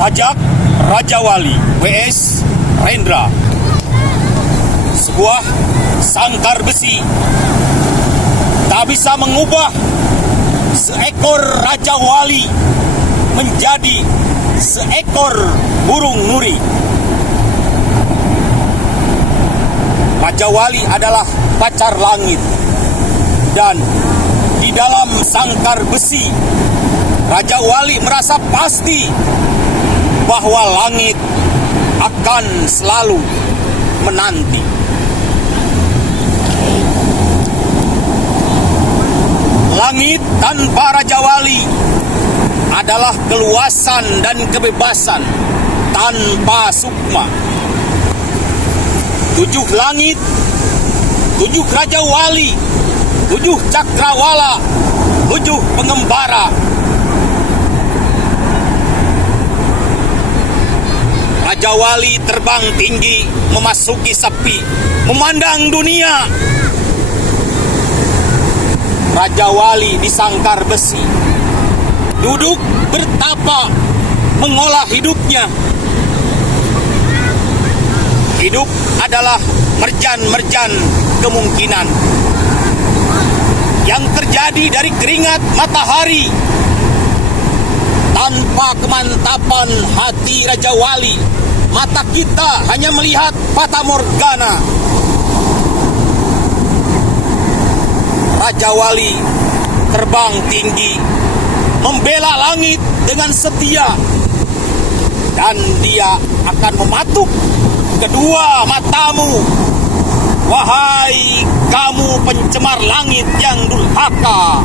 Sajak Raja Wali W.S. Rendra. Sebuah sangkar besi tak bisa mengubah seekor Raja Wali menjadi seekor burung nuri. Raja Wali adalah pacar langit, dan di dalam sangkar besi Raja Wali merasa pasti bahwa langit akan selalu menanti. Langit tanpa Raja Wali adalah keluasan dan kebebasan tanpa sukma. 7 langit, 7 Raja Wali, 7 cakrawala, 7 pengembara. Raja Wali terbang tinggi, memasuki sepi, memandang dunia. Raja Wali di sangkar besi, duduk bertapa, mengolah hidupnya. Hidup adalah merjan-merjan kemungkinan yang terjadi dari keringat matahari. Tanpa kemantapan hati Raja Wali, mata kita hanya melihat fata morgana. Raja Wali terbang tinggi, membela langit dengan setia, dan dia akan mematuk kedua matamu, wahai kamu pencemar langit yang durhaka.